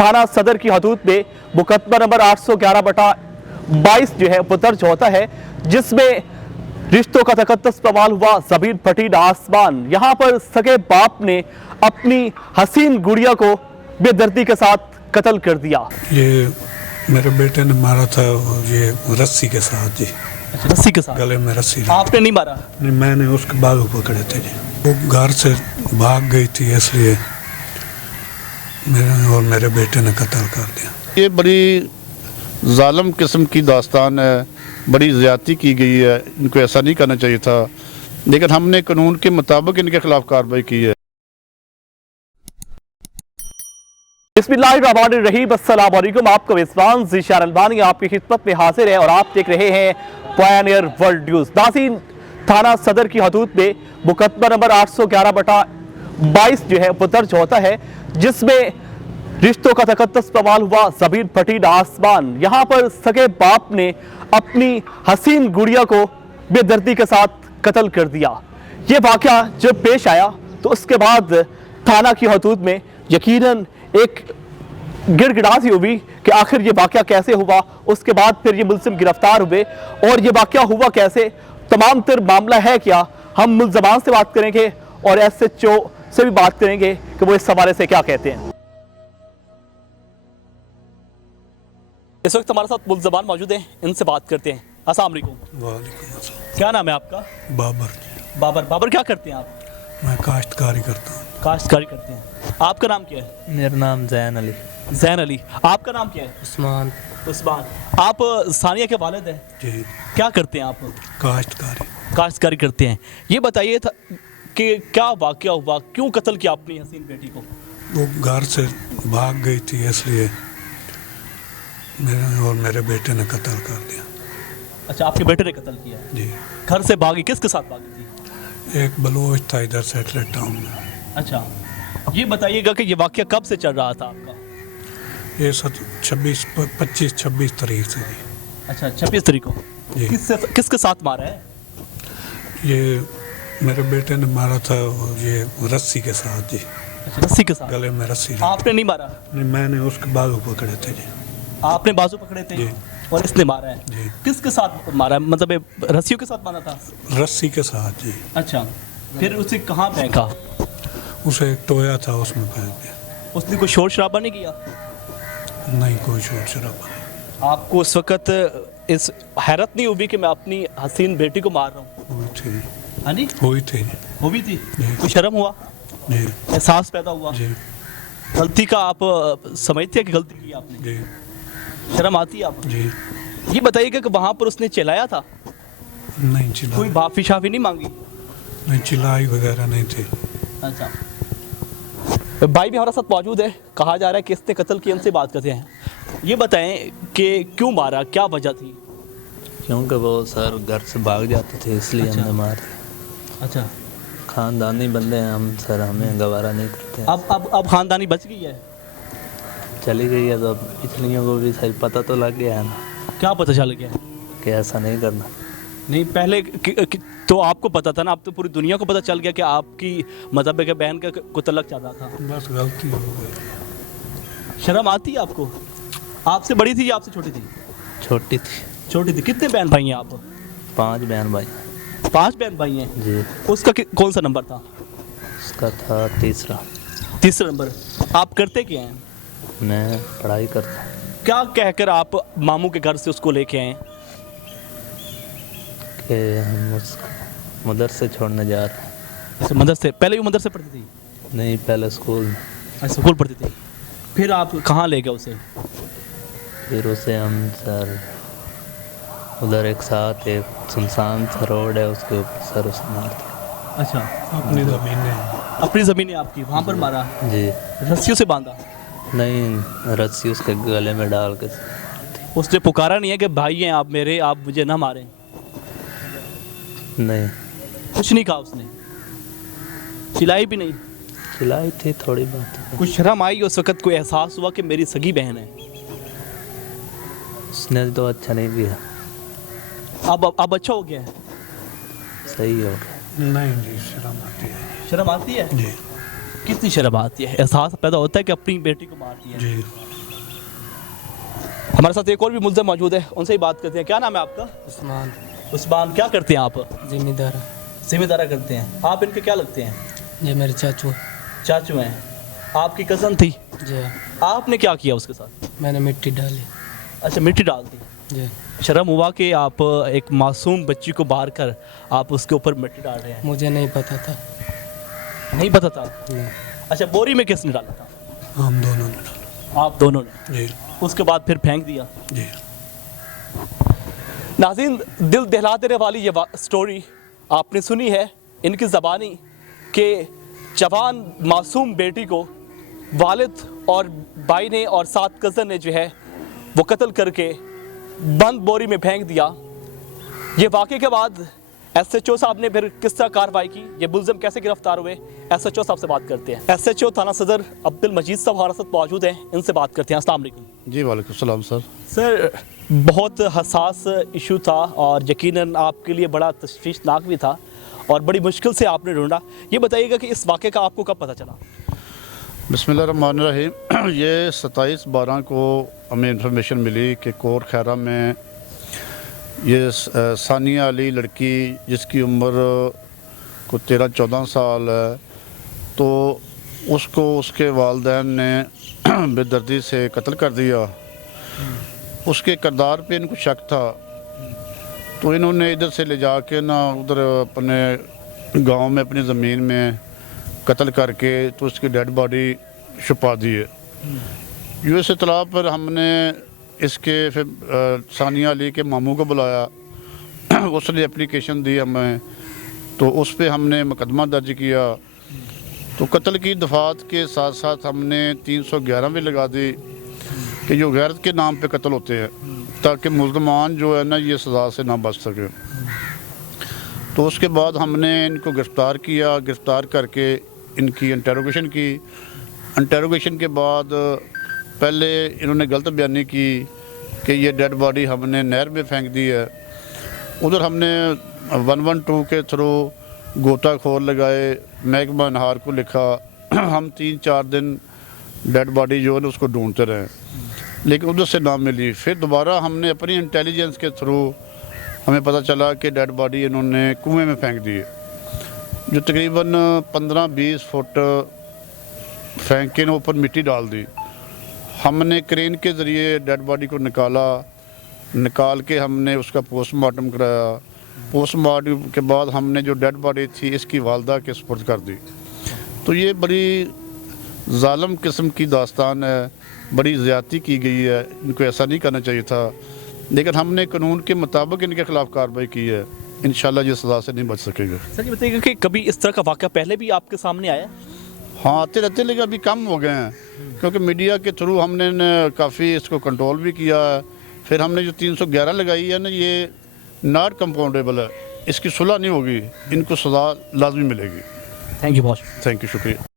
थाना सदर की हदूद में मुकदमा नंबर 811/22 जो है वो दर्ज होता है, जिसमें रिश्तों का तकद्दुस बवाल हुआ, जमीन फटी न आसमान। यहाँ पर सगे बाप ने अपनी हसीन गुड़िया को बेदर्दी के साथ कत्ल कर दिया। ये मेरे बेटे ने मारा था ये रस्सी के साथ जी। रस्सी के साथ? गले में रस्सी। आपने नहीं मारा? नहीं, मैंने उसके बाजू पकड़े थे जी। वो घर से भाग गई थी, इसलिए मेरे और मेरे बेटे ने कत्ल कर दिया। ये बड़ी जालिम किस्म की दास्तान है, बड़ी ज़्यादती की गई है। इनको ऐसा नहीं करना चाहिए था, लेकिन हमने कानून के मुताबिक इनके खिलाफ कार्रवाई की है। बिस्मिल्लाहिर्रहमानिर्रहीम, अस्सलाम वालेकुम। आपका मेज़बान ज़ीशान अलबानी आपकी खिदमत में हाजिर है और आप देख रहे हैं पायनियर वर्ल्ड न्यूज़। नाज़रीन, थाना सदर की हदूद में मुकदमा नंबर 811/22 जो है वो दर्ज होता है, जिसमें रिश्तों का तकद्दुस बवाल हुआ, जमीन फटी न आसमान। यहाँ पर सगे बाप ने अपनी हसीन गुड़िया को बेदर्दी के साथ कत्ल कर दिया। ये वाक़या जब पेश आया तो उसके बाद थाना की हदूद में यकीनन एक गिड़गिड़ाहट हुई कि आखिर ये वाक़या कैसे हुआ। उसके बाद फिर ये मुलजिम गिरफ्तार हुए और ये वाक़या हुआ कैसे, तमाम तर मामला है क्या, हम मुलज़मान से बात करेंगे और SHO से भी बात करेंगे कि वो इस हवाले से क्या कहते हैं। इस वक्त हमारे साथ मुलज़मान मौजूद हैं, इनसे बात करते हैं। अस्सलाम वालेकुम। वालेकुम अस्सलाम। क्या नाम है आपका? बाबर। बाबर क्या करते हैं आप? मैं काश्तकारी करता हूँ। काश्तकारी करते हैं। आपका नाम क्या है? मेरा नाम ज़ैन अली। आपका नाम क्या है? उस्मान। आप सानिया के वालिद हैं? जी। क्या करते हैं आप? काश्तकारी करते हैं। ये बताइए था कि क्या वाक़या हुआ, क्यों कत्ल किया अपनी हसीन बेटी को? वो घर से भाग गई थी, इसलिए मेरे और मेरे बेटे ने कत्ल कर दिया। अच्छा, आपके बेटे ने कत्ल किया? जी। घर से भागी, किसके साथ भागी थी? एक बलोच था इधर सेटलेट टाउन में। अच्छा, ये बताइएगा कि ये वाक़या कब से चल रहा था आपका? ये 25-26 तारीख से जी। अच्छा, 26 तारीख को। जी। किसके साथ मारा है? ये मेरे बेटे ने मारा था ये रस्सी के साथ जी। अच्छा, रस्सी के साथ? गले में रस्सी। आपने नहीं मारा? नहीं, मैंने उसके बाजू पकड़े थे जी। आपने बाजू पकड़े थे? जी। और इसने मारा है? जी। किसके साथ मारा है, मतलब ये रस्सियों के साथ मारा था? रस्सी के साथ जी। अच्छा, फिर उसे कहाँ फेंका? उसे एक टोया था, उसमें फेंक दिया। उसने कोई शोर शराबा नहीं किया? नहीं, कोई शोर शराबा नहीं। आपको उस वक़्त इस हैरत नहीं हुई कि मैं अपनी हसीन बेटी को मार रहा हूँ? हुई थी। हाँ जी, हुई थी। वो भी थी? जी। कोई शर्म हुआ? जी। एहसास पैदा हुआ? जी। गलती का आप समझते हैं कि गलती की आपने? जी। शर्म आती है आपको? जी। ये बताइएगा कि वहाँ पर उसने चिल्लाया था? नहीं कोई चिल्लाई। माफ़ी शाफी नहीं मांगी? नहीं, चिल्लाई वगैरह नहीं थी। अच्छा, भाई भी हमारे साथ मौजूद है, कहा जा रहा है कि इसने कत्ल किया, इनसे बात करते हैं। ये बताएं कि क्यों मारा, क्या वजह थी? क्योंकि वो सर घर से भाग जाते थे, इसलिए अच्छा। हमने मार दिया। अच्छा, खानदानी बंदे हैं हम सर, हमें गवारा नहीं करते। अब खानदानी बच गई है? चली गई है तो अब पिछलियों को भी सही पता तो लग गया है ना क्या पता चल गया? कि ऐसा नहीं करना। नहीं, पहले तो आपको पता था ना, अब तो पूरी दुनिया को पता चल गया कि आपकी मतलब के बहन को तलक चाहता था। बस गलती हो गई। शर्म आती है आपको? आपसे बड़ी थी या आपसे छोटी थी? छोटी थी। छोटी थी। कितने बहन भाई हैं आप? 5 बहन भाई। 5 बहन भाई हैं? जी। उसका कौन सा नंबर था? उसका था तीसरा नंबर। आप करते क्या हैं? मैं पढ़ाई करता हूँ। क्या कहकर आप मामू के घर से उसको लेके आए? कि हम उसको मदरसे छोड़ने जा रहे हैं। अच्छा, मदरसे? पहले भी मदरसे पढ़ती थी? नहीं, पहले स्कूल में। अच्छा, स्कूल पढ़ती थी। फिर आप कहाँ ले गए उसे? फिर उसे हम सर उधर एक साथ एक सुनसान सा रोड है, उसके ऊपर सर उसे मार दिया। अच्छा, अपनी ज़मीनें। अपनी ज़मीन है आपकी, वहाँ पर मारा? जी। रस्सियों से बांधा? नहीं, रस्सी उसके गले में डाल के। उसने पुकारा नहीं है कि भाई हैं आप मेरे, आप मुझे ना मारें? नहीं, कुछ नहीं कहा उसने? चिल्लाई भी नहीं? चिल्लाई थी थोड़ी बहुत। कुछ शर्म आई उस वक़्त? कोई एहसास हुआ कि मेरी सगी बहन है? उसने तो अच्छा नहीं किया। अब अच्छा हो गया है? सही हो गया। नहीं जी, शर्म आती है। शर्म आती है? जी। कितनी शर्म आती है, एहसास पैदा होता है कि अपनी बेटी को मार दिया। जी। हमारे साथ एक और भी मुलज़म मौजूद है, उनसे ही बात करते हैं। क्या नाम है आपका? उस्मान। उस्मान, क्या करते हैं आप? जिम्मेदार। जिम्मेदारा करते हैं। आप इनके क्या लगते हैं? ये मेरे चाचू। चाचू हैं। आपकी कज़न थी? जी। आपने क्या किया उसके साथ? मैंने मिट्टी डाली। अच्छा, मिट्टी डाल दी। जी। शर्म हुआ कि आप एक मासूम बच्ची को मार कर आप उसके ऊपर मिट्टी डाल रहे हैं? मुझे नहीं पता था। नहीं पता था? नहीं। अच्छा, बोरी में किसने डाला था? हम दोनों ने डाला। आप दोनों ने? जी। उसके बाद फिर फेंक दिया? जी। नाज़रीन, दिल दहला देने वाली ये स्टोरी आपने सुनी है इनकी ज़बानी कि जवान मासूम बेटी को वालिद और भाई ने और 7 कज़न ने जो है वो कत्ल करके बंद बोरी में फेंक दिया। ये वाक़े के बाद SHO साहब ने फिर किस तरह कार्रवाई की, ये मुलज़म कैसे गिरफ्तार हुए, SHO साहब से बात करते हैं। SHO थाना सदर अब्दुल मजीद साहब हमारे साथ मौजूद हैं, इनसे बात करते हैं। अस्सलाम वालेकुम। जी वालेकुम सलाम सर। सर, बहुत हसास इशू था और यकीनन आपके लिए बड़ा तशवीशनाक भी था और बड़ी मुश्किल से आपने ढूंढा। ये बताइएगा कि इस वाक़े का आपको कब पता चला? बिस्मिल्लाहिर्रहमानिर्रहीम। ये 27/12 को हमें इन्फॉर्मेशन मिली कि कोट खैरा में ये सानिया अली लड़की जिसकी उम्र को 13-14 साल है, तो उसको उसके वालिदैन ने बेदर्दी से कत्ल कर दिया। उसके किरदार पे इनको शक था, तो इन्होंने इधर से ले जाके ना उधर अपने गांव में अपनी ज़मीन में कत्ल करके तो उसकी डेड बॉडी छुपा दी है। यूएस इतला पर हमने इसके फिर सानिया अली के मामू को बुलाया, उसने एप्लीकेशन दी हमें, तो उस पर हमने मुकदमा दर्ज किया। तो कत्ल की दफात के साथ साथ हमने 311 भी लगा दी कि जो गैरत के नाम पे कत्ल होते हैं, ताकि मुल्ज़मान जो है ना ये सज़ा से ना बच सके। तो उसके बाद हमने इनको गिरफ़्तार किया, गिरफ़्तार करके इनकी इंटेरोगेशन की। इंटेरोगेशन के बाद पहले इन्होंने गलत बयानी की कि ये डेड बॉडी हमने नहर में फेंक दी है। उधर हमने 112 के थ्रू गोताखोर लगाए, महकमा नहार को लिखा। हम 3-4 दिन डेड बॉडी जो है ना उसको ढूंढते रहे, लेकिन उधर से ना मिली। फिर दोबारा हमने अपनी इंटेलिजेंस के थ्रू हमें पता चला कि डेड बॉडी इन्होंने कुएं में फेंक दी है, जो तकरीबन 15-20 फुट फेंक के ऊपर मिट्टी डाल दी। हमने क्रेन के ज़रिए डेड बॉडी को निकाल के हमने उसका पोस्टमार्टम कराया। पोस्टमार्टम के बाद हमने जो डेड बॉडी थी इसकी वालदा के सुपुर्द कर दी। तो ये बड़ी ज़ालिम किस्म की दास्तान है, बड़ी ज़्यादती की गई है, इनको ऐसा नहीं करना चाहिए था, लेकिन हमने कानून के मुताबिक इनके ख़िलाफ़ कार्रवाई की है। इंशाल्लाह ये सज़ा से नहीं बच सकेगा। सर, ये बताइएगा कि कभी इस तरह का वाक़या पहले भी आपके सामने आया? हाँ, आते रहते, लेकिन अभी कम हो गए हैं, क्योंकि मीडिया के थ्रू हमने काफ़ी इसको कंट्रोल भी किया है। फिर हमने जो 311 लगाई है ना, ये नॉट कंपाउंडेबल है, इसकी सुलह नहीं होगी, इनको सज़ा लाजमी मिलेगी। थैंक यू बहुत। थैंक यू, शुक्रिया।